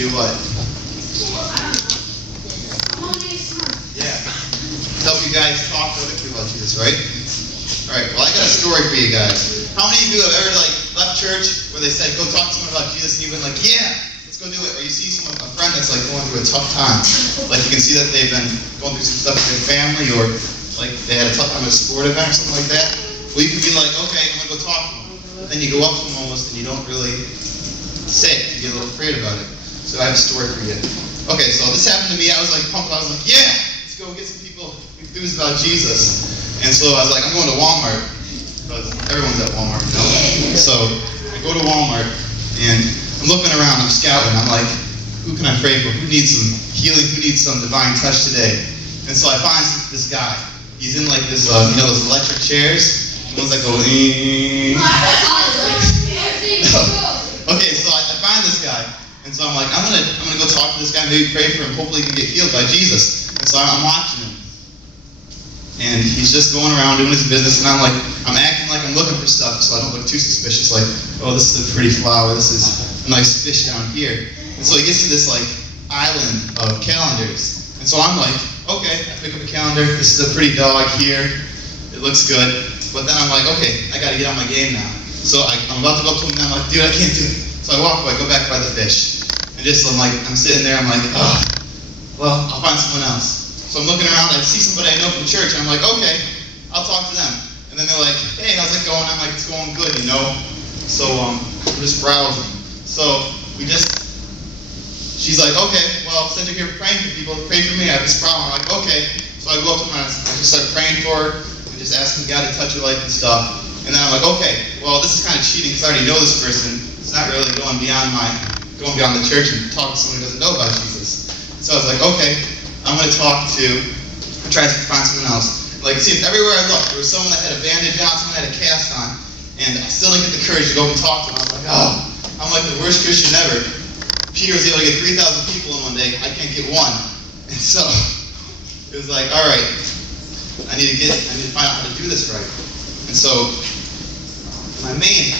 do what? Yeah. Help you guys talk to other people about Jesus, right? Alright, well I got a story for you guys. How many of you have ever left church where they said, go talk to someone about Jesus, and you've been like, yeah, let's go do it. Or you see a friend that's going through a tough time. Like you can see that they've been going through some stuff with their family, or like they had a tough time at a sport event or something like that. Well, you can be like, okay, I'm going to go talk to them. But then you go up to them almost and you don't really say it. You get a little afraid about it. So I have a story for you. Okay, so this happened to me. I was like pumped. I was like, yeah, let's go get some people enthused about Jesus. And so I was like, I'm going to Walmart. Because everyone's at Walmart, you know? So I go to Walmart and I'm looking around. I'm scouting. I'm like, who can I pray for? Who needs some healing? Who needs some divine touch today? And so I find this guy. He's in like this, those electric chairs. The ones that go, Okay, so I find this guy. And so I'm like, I'm gonna go talk to this guy, maybe pray for him, hopefully he can get healed by Jesus. And so I'm watching him. And he's just going around doing his business, and I'm acting like I'm looking for stuff so I don't look too suspicious, like, oh, this is a pretty flower, this is a nice fish down here. And so he gets to this island of calendars. And so I'm like, okay, I pick up a calendar, this is a pretty dog here, it looks good. But then I'm like, okay, I gotta get on my game now. So I'm about to go up to him, and I'm like, dude, I can't do it. So I walk away, go back by the fish. And I'm sitting there, I'm like, oh, well, I'll find someone else. So I'm looking around, I see somebody I know from church, and I'm like, okay, I'll talk to them. And then they're like, hey, how's it going? I'm like, it's going good, you know? So I'm just browsing. So she's like, okay, well, since you're here praying for people, pray for me, I have this problem. I'm like, okay. So I go up to her, and I just start praying for her, and just asking God to touch her life and stuff. And then I'm like, okay, well, this is kind of cheating because I already know this person. It's not really going beyond the church and talk to someone who doesn't know about Jesus. So I was like, okay, I'm going to try to find someone else. Like, it seems everywhere I looked, there was someone that had a bandage on, someone had a cast on, and I still didn't get the courage to go and talk to them. I was like, oh, I'm like the worst Christian ever. Peter was able to get 3,000 people in one day. I can't get one. And so it was like, all right, I need to find out how to do this right. And so the main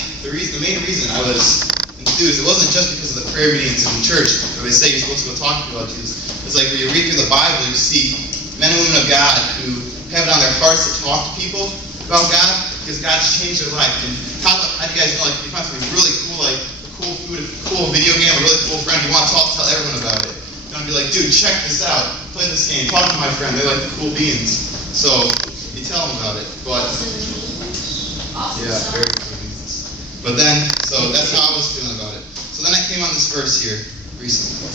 reason I was enthused, it wasn't just because of the prayer meetings in church where they say you're supposed to go talk to people about Jesus. It's like when you read through the Bible, you see men and women of God who have it on their hearts to talk to people about God because God's changed their life. And how do you guys know, you find something really cool, like cool food, a cool video game, a really cool friend, you want to tell everyone about it. You want to be like, dude, check this out, play this game, talk to my friend, they're like the cool beans. So you tell them about it, but yeah, very cool beans. But then, so that's how I was feeling about it. So then I came on this verse here recently,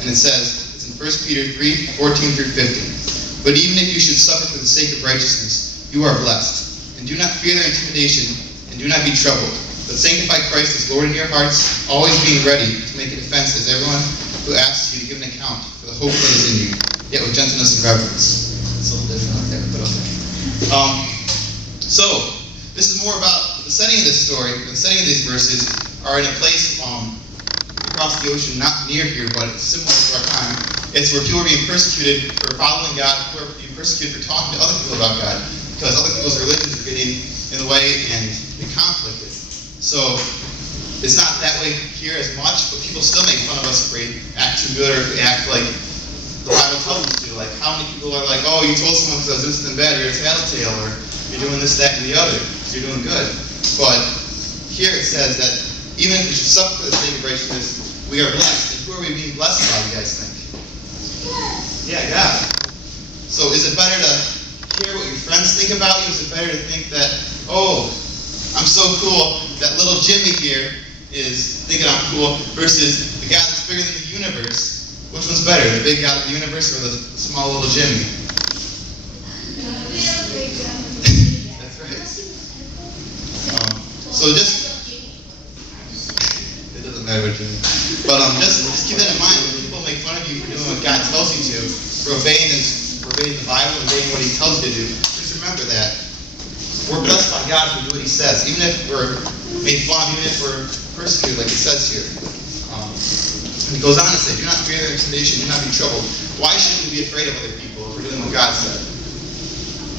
and it says, it's in 1 Peter 3:14 through 15. But even if you should suffer for the sake of righteousness, you are blessed. And do not fear their intimidation, and do not be troubled. But sanctify Christ as Lord in your hearts, always being ready to make a defense as everyone who asks you to give an account for the hope that is in you, yet with gentleness and reverence. It's a little different out there, but okay. So, this is more about the setting of this story. The setting of these verses are in a place across the ocean, not near here, but it's similar to our time. It's where people are being persecuted for following God, people are being persecuted for talking to other people about God, because other people's religions are getting in the way and in conflict. So it's not that way here as much, but people still make fun of us if we act too good or if we act like the Bible tells us to. Like, how many people are like, oh, you told someone because this is bad, you're a tattletale, or you're doing this, that, and the other, so you're doing good. But here it says that even if we should suffer for the sake of righteousness, we are blessed. And who are we being blessed by, you guys think? Yeah, God. So is it better to hear what your friends think about you? Is it better to think that, oh, I'm so cool, that little Jimmy here is thinking I'm cool, versus the God that's bigger than the universe? Which one's better, the big God of the universe or the small little Jimmy? That's right. So it doesn't matter what Jimmy. But just keep that in mind when people make fun of you for doing what God tells you to, for obeying the Bible and obeying what He tells you to do. Just remember that. We're blessed by God if we do what He says, even if we're made fun of, even if we're persecuted, like it says here. And it goes on to say, do not fear their intimidation, do not be troubled. Why shouldn't we be afraid of other people if we're doing what God said?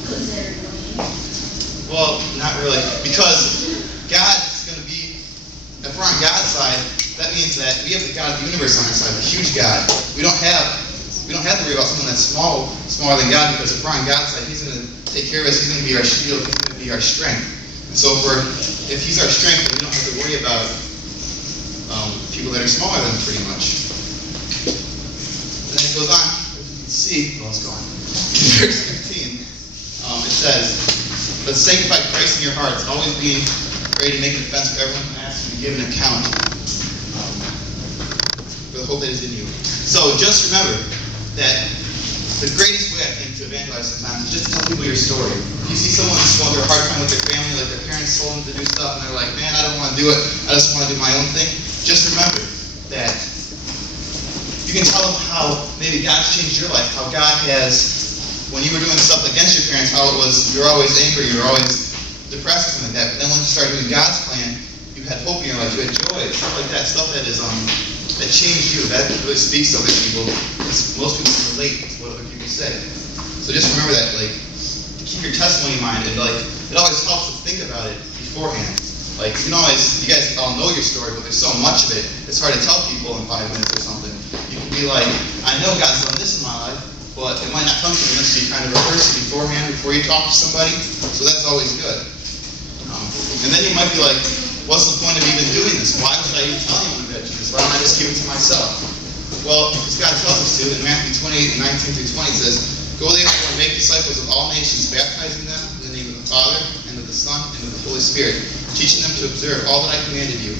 Because they're annoying. Well, not really. Because God is going to be, if we're on God's side, that means that we have the God of the universe on our side, the huge God. We don't have to worry about someone that's smaller than God, because if we're on God's side, He's going to take care of us. He's going to be our shield. He's going to be our strength. And so if He's our strength, then we don't have to worry about people that are smaller than us, pretty much. And then it goes on. You can see, it's gone. In verse 15, it says, "But sanctify Christ in your hearts, always being ready to make a defense for everyone who asks you to give an account for the hope that is in you." So just remember that the greatest way, I think, to evangelize sometimes is just to tell people your story. If you see someone who's going through a hard time with their family, like their parents told them to do stuff, and they're like, "Man, I don't want to do it. I just want to do my own thing." Just remember that you can tell them how maybe God's changed your life, how God has, when you were doing stuff against your parents, how it was you're always angry, you're always depressed or something like that. But then when you start doing God's plan, you had hope in your life, you had joy, stuff like that, stuff that is that changed you. That really speaks to other people, because most people can relate to what other people say. So just remember that, keep your testimony in mind, and it always helps to think about it beforehand. You guys all know your story, but there's so much of it, it's hard to tell people in 5 minutes or something. You can be like, "I know God's done this in my life," but it might not come to you unless you kind of rehearse it beforehand before you talk to somebody. So that's always good. And then you might be like, "What's the point of even doing this? Why should I even tell anyone about Jesus? Why don't I just keep it to myself?" Well, because God tells us to in Matthew 28 and 19 through 20, it says, "Go therefore and make disciples of all nations, baptizing them in the name of the Father, and of the Son, and of the Holy Spirit, teaching them to observe all that I commanded you.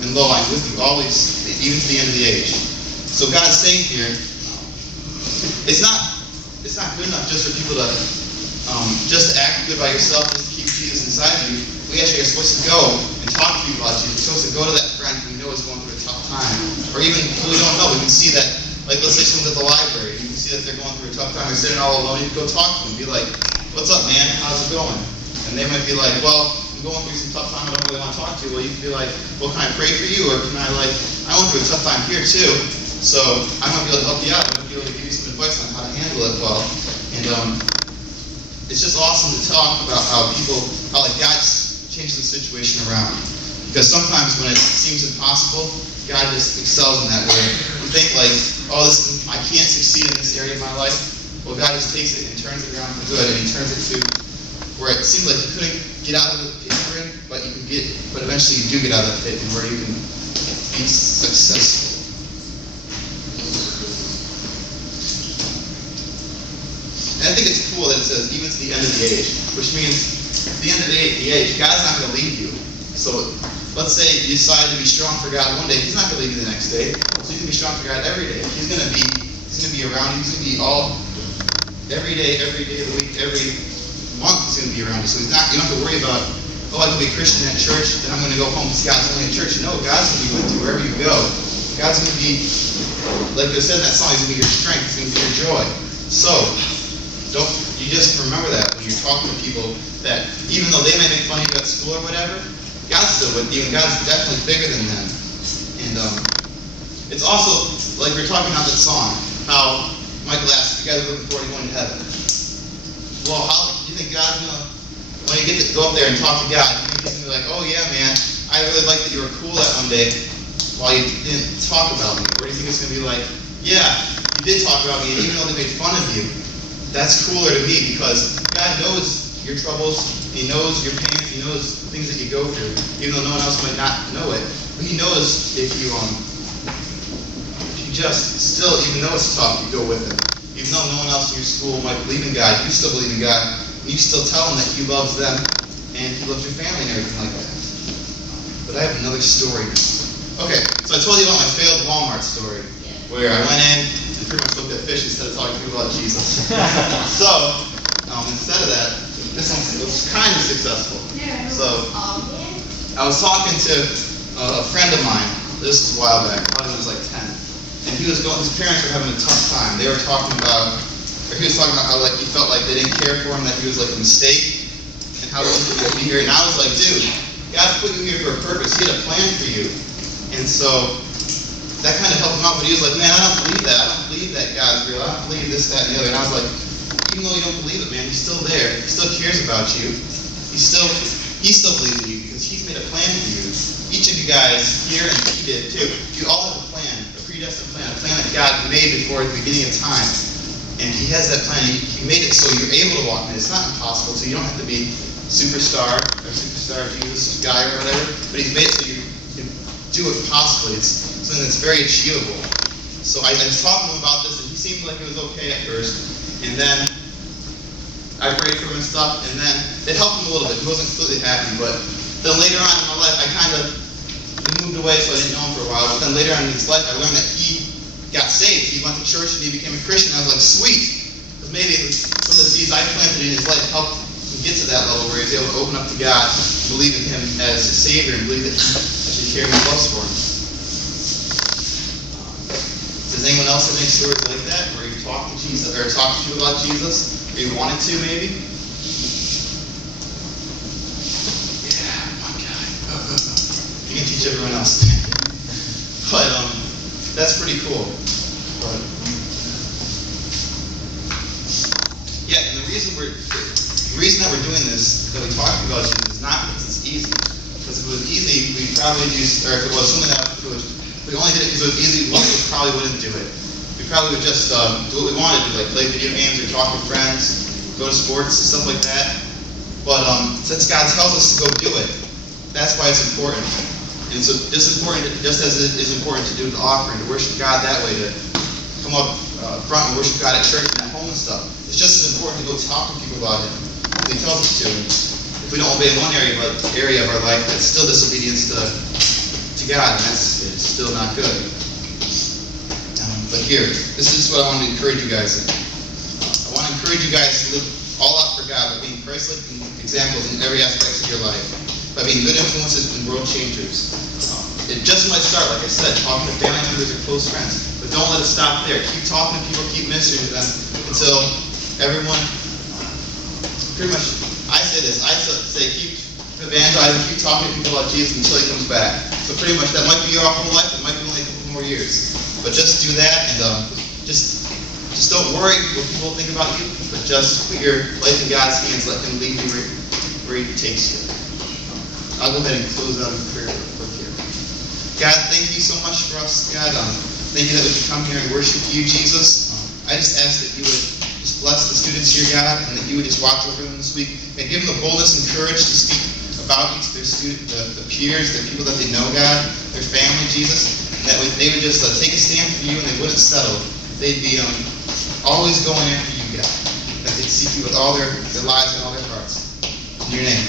And lo, I'm with you always, even to the end of the age." So God's saying here, it's not good enough just for people to just act good by yourself, just to keep Jesus inside you. We actually are supposed to go and talk to people about Jesus. We're supposed to go to that friend who we know is going through a tough time, or even who we don't know. We can see that, let's say someone's at the library. You can see that they're going through a tough time. They're sitting all alone. You can go talk to them. Be like, "What's up, man? How's it going?" And they might be like, "Well, I'm going through some tough time. I don't really want to talk to you." Well, you can be like, "Well, can I pray for you? Or can I went through a tough time here too. So I might be able to help you out. I might be able to give you some advice on how to handle it well." And it's just awesome to talk about how God's changing the situation around. Because sometimes when it seems impossible, God just excels in that way. You think I can't succeed in this area of my life. Well, God just takes it and turns it around for good, and He turns it to where it seems like you couldn't get out of the pit you're in, but eventually you do get out of the pit, and where you can be successful. And I think it's cool that it says, "even to the end of the age," which means at the end of the age, God's not going to leave you. So let's say you decide to be strong for God one day, He's not going to leave you the next day. So you can be strong for God every day. He's going to be around you. He's going to be every day of the week, every month He's going to be around you. So you don't have to worry about, "Oh, I have to be a Christian at church, then I'm going to go home because God's only at church." No, God's going to be with you wherever you go. God's going to be, like I said in that song, He's going to be your strength. He's going to be your joy. So you just remember that when you're talking to people, that even though they may make fun of you at school or whatever, God's still with you, and God's definitely bigger than them. And it's also, like we were talking about that song, how Michael asked, "You guys are looking forward to going to heaven." Well, how do you think God's going to, when you get to go up there and talk to God, you think He's going to be like, "Oh yeah, man, I really like that you were cool that one day while you didn't talk about me"? Or do you think it's going to be like, "Yeah, you did talk about me, and even though they made fun of you, that's cooler to me because God knows your troubles, He knows your pains, He knows things that you go through, even though no one else might not know it. But He knows if you just still, even though it's tough, you go with Him. Even though no one else in your school might believe in God, you still believe in God, and you still tell Him that He loves them and He loves your family and everything like that. But I have another story now. Okay, so I told you about my failed Walmart story, where I went in and pretty much looked at fish instead of talking to people about Jesus. So, instead of that, this one was kind of successful. So, I was talking to a friend of mine, this was a while back, probably when I was like 10, and his parents were having a tough time. They were talking about, he was talking about how he felt like they didn't care for him, that he was a mistake, and how he would be here. And I was like, dude, God put you here for a purpose. He had a plan for you. And so, that kind of helped him out, but he was like, "Man, I don't believe that. I don't believe that God's real. I don't believe this, that, and the other." And I was like, even though you don't believe it, man, He's still there. He still cares about you. He still he still believes in you because he's made a plan for you. Each of you guys here, and he did too, you all have a plan, a predestined plan, a plan that God made before the beginning of time. And he has that plan. He made it so you're able to walk in it. It's not impossible, so you don't have to be superstar Jesus guy or whatever, but he's made it so you can do it possibly. It's something that's very achievable. So I was talking to him about this, and he seemed like it was okay at first, and then I prayed for him and stuff, and then it helped him a little bit. He wasn't completely happy, but then later on in my life, I kind of moved away, so I didn't know him for a while, but then later on in his life, I learned that he got saved. He went to church, and he became a Christian. I was like, sweet, because maybe some of the seeds I planted in his life helped him get to that level where he was able to open up to God, believe in him as his Savior, and believe that he should carry his love for him. Does anyone else have any stories like that, where you talk to Jesus, or talk to people about Jesus, or you wanted to, maybe? Yeah, one guy. You can teach everyone else. But that's pretty cool. But, yeah, and the reason that we're doing this, that we talk about Jesus, is not because it's easy. Because if it was easy, we'd probably do, or if it was something that if we only did it because it was easy, most of us probably wouldn't do it. We probably would just do what we wanted to do, like play video games or talk with friends, go to sports, stuff like that. But since God tells us to go do it, that's why it's important. And so just as it is important to do the offering, to worship God that way, to come up front and worship God at church and at home and stuff, it's just as important to go talk to people about Him. And He tells us to. And if we don't obey in one area of our life, that's still disobedience to God, and it's still not good. But here, this is what I want to encourage you guys in. I want to encourage you guys to live all out for God by being Christ-like examples in every aspect of your life, by being good influences and world changers. It just might start, like I said, talking to family members or close friends, but don't let it stop there. Keep talking to people, keep ministering to them until everyone, pretty much, I say keep evangelizing, keep talking to people about Jesus until He comes back. So pretty much that might be your whole life, it might be only a couple more years. But just do that, and just don't worry what people think about you, but just put your life in God's hands, let Him lead you where He takes you. I'll go ahead and close out in prayer real quick here. God, thank you so much for us, God. Thank you that we can come here and worship you, Jesus. I just ask that you would just bless the students here, God, and that you would just watch over them this week, and give them the boldness and courage to speak about you to their the peers, the people that they know, God, their family, Jesus. That they would just take a stand for you, and they wouldn't settle. They'd be always going after you, God. That they'd seek you with all their lives and all their hearts. In your name.